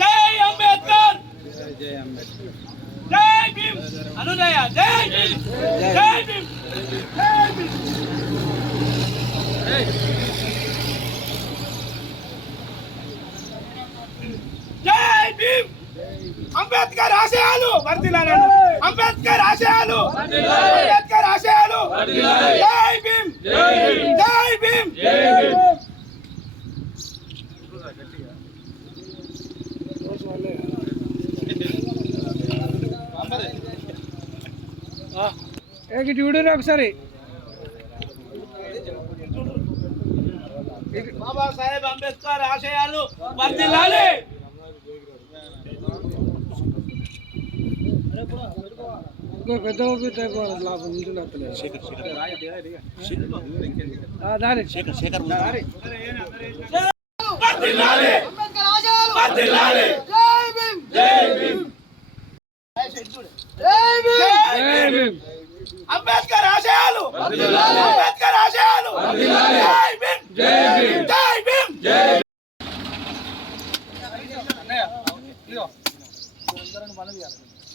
జై అంబేద్కర్! జై భీమ్! అనుదయ జై భీమ్! జై భీమ్ జై భీమ్ జై భీమ్ అంబేద్కర్ ఆశయాలు వర్ధిల్లాలండి అంబేద్కర్ ఆశయాలు అంబేద్కర్ ఆశయాలు జై భీమ్ జై భీమ్. జై భీమ్ ఇటు చూడరు ఒకసారి బాబాసాహెబ్ అంబేద్కర్ ఆశయాలు వర్ధిల్లాలి ఇంకో పెద్ద లాభం అంబేద్కర్ ఆశయాలు అంబేద్కర్ ఆశయాలు జై భీమ్ జై భీమ్ జై భీమ్ జై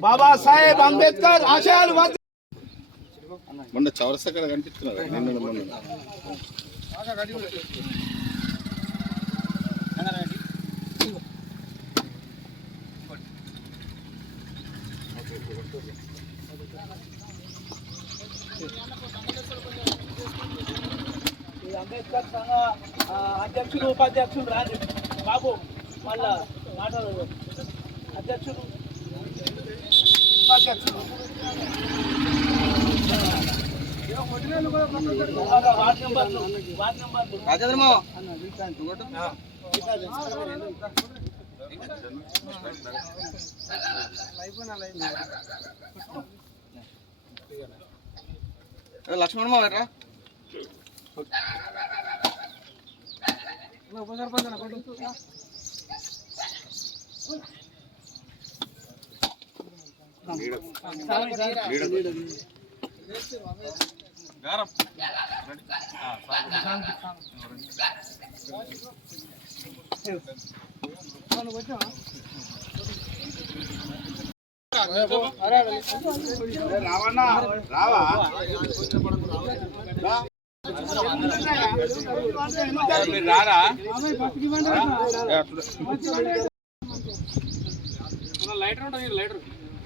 బాబాసాహెబ్ అంబేద్కర్ ఆశయాలు మొన్న చౌరస్తా కాడ కనిపిస్తున్నారు అంబేద్కర్ సంఘ ఆ, అధ్యక్షులు ఉపాధ్యక్షులు రాజు. బాబు మళ్ళా మాట్లాడదు. అధ్యక్షులు ఉపాధ్యక్షులు అలాగా వార్డు మెంబర్లు వార్డు మెంబర్లు లక్ష్మణ్ మా రా రావన్నా రావా మీరు రారా సిలిండర్ పట్టిద్దాం అంబేద్కర్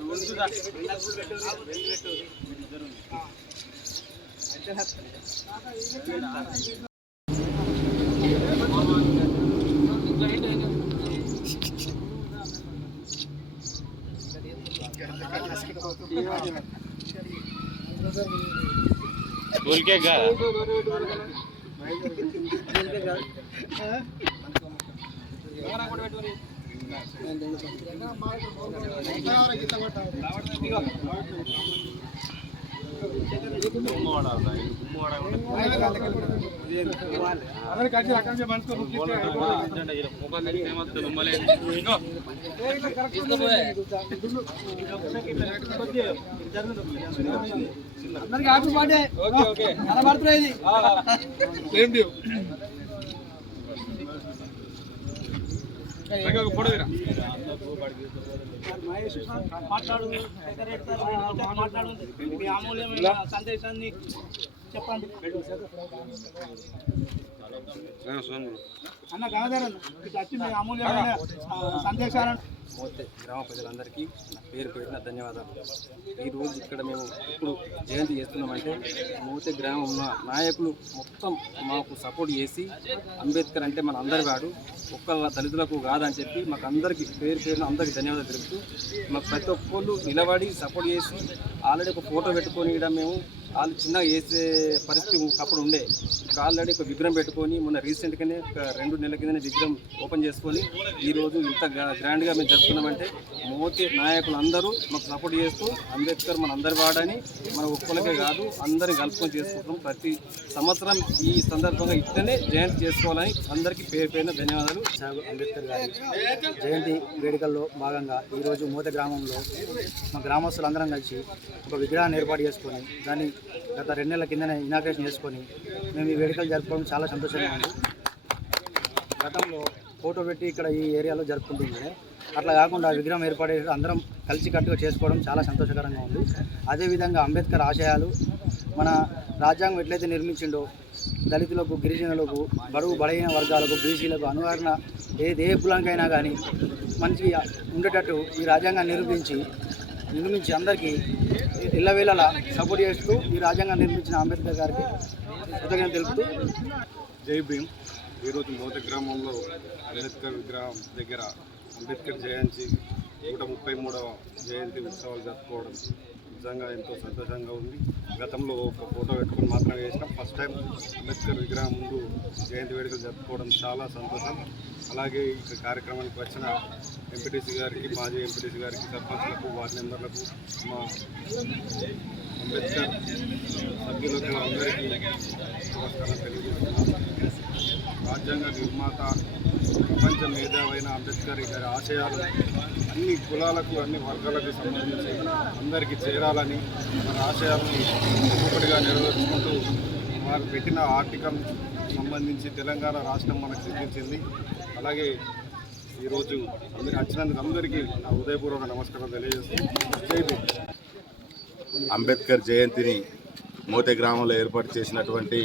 बोल के गा। बोल के गा। हाँ? అందరికి హ్యాపీ బర్త్డే మన మీ అమూల్యమైన సందేశాన్ని చెప్పండి అన్న గంగాధరన్ అమూల్యమైన సందేశాలను మోతే గ్రామ ప్రజలందరికీ నా పేరు పేరున ధన్యవాదాలు. ఈరోజు ఇక్కడ మేము ఇప్పుడు జయంతి చేస్తున్నామంటే మోతే గ్రామం ఉన్న నాయకులు మొత్తం మాకు సపోర్ట్ చేసి అంబేద్కర్ అంటే మన అందరి వాడు ఒక్క దళితులకు కాదని చెప్పి మాకు అందరికీ పేరు పేరున అందరికీ ధన్యవాదాలు తెలుపుతూ మాకు ప్రతి ఒక్కళ్ళు నిలబడి సపోర్ట్ చేసి ఆల్రెడీ ఒక ఫోటో పెట్టుకొని ఇక్కడ మేము వాళ్ళు చిన్నగా వేసే పరిస్థితి అప్పుడు ఉండే. ఇప్పుడు ఆల్రెడీ ఒక విగ్రహం పెట్టుకొని మొన్న రీసెంట్గానే ఒక రెండు నెలల కిందనే విగ్రహం ఓపెన్ చేసుకొని ఈరోజు ఇంత గ్రాండ్గా మేము జరుపుకున్నామంటే మోతి నాయకులు అందరూ మాకు సపోర్ట్ చేస్తూ అంబేద్కర్ మన అందరి వాడని మన ఒక్కలకే కాదు అందరిని కలుపుకొని చేసుకుంటాం ప్రతి సంవత్సరం ఈ సందర్భంగా ఇట్లనే జయంతి చేసుకోవాలని అందరికీ పేరు పేరున ధన్యవాదాలు. అంబేద్కర్ గారి జయంతి వేడుకల్లో భాగంగా ఈరోజు మోత గ్రామంలో మా గ్రామస్తులందరం కలిసి ఒక విగ్రహాన్ని ఏర్పాటు చేసుకొని దాన్ని గత రెండు నెలల కిందనే ఇనాగ్రేషన్ చేసుకొని మేము ఈ వేడుకలు జరుపుకోవడం చాలా సంతోషంగా ఉంది. గతంలో ఫోటో పెట్టి ఇక్కడ ఈ ఏరియాలో జరుపుకుంటుండే. అట్లా కాకుండా విగ్రహం ఏర్పాటు చేసి అందరం కలిసికట్టుగా చేసుకోవడం చాలా సంతోషకరంగా ఉంది. అదేవిధంగా అంబేద్కర్ ఆశయాలు మన రాజ్యాంగం ఎట్లయితే నిర్మించిండో దళితులకు గిరిజనులకు బడుగు బలహీన వర్గాలకు బీసీలకు అనువరణ ఏది ఏ కులానికైనా కానీ మంచిగా ఉండేటట్టు ఈ రాజ్యాంగాన్ని నిరూపించి నిర్మించి అందరికీ ఇళ్ళవేళలా సపోర్ట్ చేస్తూ ఈ రాజ్యాంగం నిర్మించిన అంబేద్కర్ గారికి కృతజ్ఞత తెలుపుతూ జై భీమ్. ఈరోజు మోత గ్రామంలో అంబేద్కర్ విగ్రహం దగ్గర అంబేద్కర్ జయంతి నూట ముప్పై మూడవ జయంతి ఉత్సవాలు జరుపుకోవడం నిజంగా ఎంతో సంతోషంగా ఉంది. గతంలో ఒక ఫోటో పెట్టుకొని మాత్రమే వేసినాం ఫస్ట్ టైం అంబేద్కర్ విగ్రహం ముందు జయంతి వేడుకలు జరుపుకోవడం చాలా సంతోషం. అలాగే ఈ కార్యక్రమానికి వచ్చిన ఎంపీటీసీ గారికి మాజీ ఎంపీటీసీ గారికి సర్పంచ్లకు వార్డు మెంబర్లకు మా అంబేద్కర్ సభ్యులకు అందరికీ నమస్కారం తెలియజేస్తున్నాను రాజ్యాంగ నిర్మాత ప్రపంచ మేధావైన అంబేద్కర్ గారి ఆశయాలు అన్ని కులాలకు అన్ని వర్గాలకు సంబంధించి అందరికీ చేరాలని మన ఆశయాలను ఒకటిగా నెరవేర్చుకుంటూ వారు పెట్టిన ఆర్టికల్ సంబంధించి తెలంగాణ రాష్ట్రం మనకు సిద్ధించింది అలాగే ఈరోజు అందరికి వచ్చినందుకు అందరికీ నా హృదయపూర్వక నమస్కారం తెలియజేస్తూ అంబేద్కర్ జయంతిని మోతే గ్రామంలో ఏర్పాటు చేసినటువంటి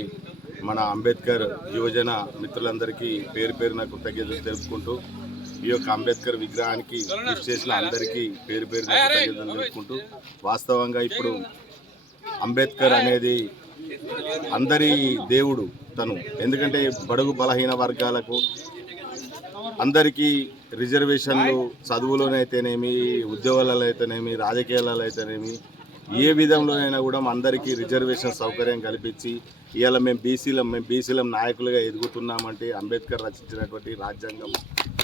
మన అంబేద్కర్ యువజన మిత్రులందరికీ పేరు పేరున కృతజ్ఞతలు తెలుపుకుంటూ ఈ యొక్క అంబేద్కర్ విగ్రహానికి కృషి చేసిన అందరికీ పేరు పేరున కృతజ్ఞతలు తెలుపుకుంటూ వాస్తవంగా ఇప్పుడు అంబేద్కర్ అనేది అందరి దేవుడు తను. ఎందుకంటే బడుగు బలహీన వర్గాలకు అందరికీ రిజర్వేషన్లు చదువులోనైతేనేమి ఉద్యోగాలలో అయితేనేమి రాజకీయాలలో అయితేనేమి ఏ విధంలోనైనా కూడా అందరికీ రిజర్వేషన్ సౌకర్యం కల్పించి ఇవాళ మేము బీసీలం మేము బీసీలం నాయకులుగా ఎదుగుతున్నామంటే అంబేద్కర్ రచించినటువంటి రాజ్యాంగం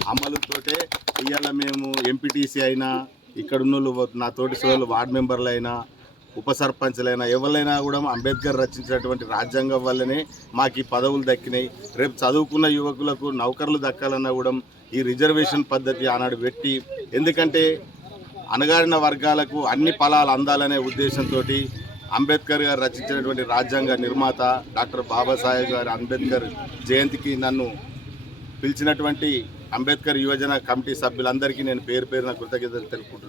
అమలుతోటే ఇవాళ మేము ఎంపీటీసీ అయినా ఇక్కడున్న నా తోటి సోదరులు వార్డు మెంబర్లు అయినా ఉప సర్పంచ్లైనా ఎవరైనా కూడా అంబేద్కర్ రచించినటువంటి రాజ్యాంగం వల్లనే మాకు ఈ పదవులు దక్కినాయి. రేపు చదువుకున్న యువకులకు నౌకర్లు దక్కాలన్నా కూడా ఈ రిజర్వేషన్ పద్ధతి ఆనాడు పెట్టి ఎందుకంటే అణగారిన వర్గాలకు అన్ని ఫలాలు అందాలనే ఉద్దేశంతో అంబేద్కర్ గారు రచించినటువంటి రాజ్యాంగ నిర్మాత డాక్టర్ బాబాసాహెబ్ గారు అంబేద్కర్ జయంతికి నన్ను పిలిచినటువంటి అంబేద్కర్ యువజన కమిటీ సభ్యులందరికీ నేను పేరు పేరున కృతజ్ఞతలు తెలుపుకుంటున్నాను.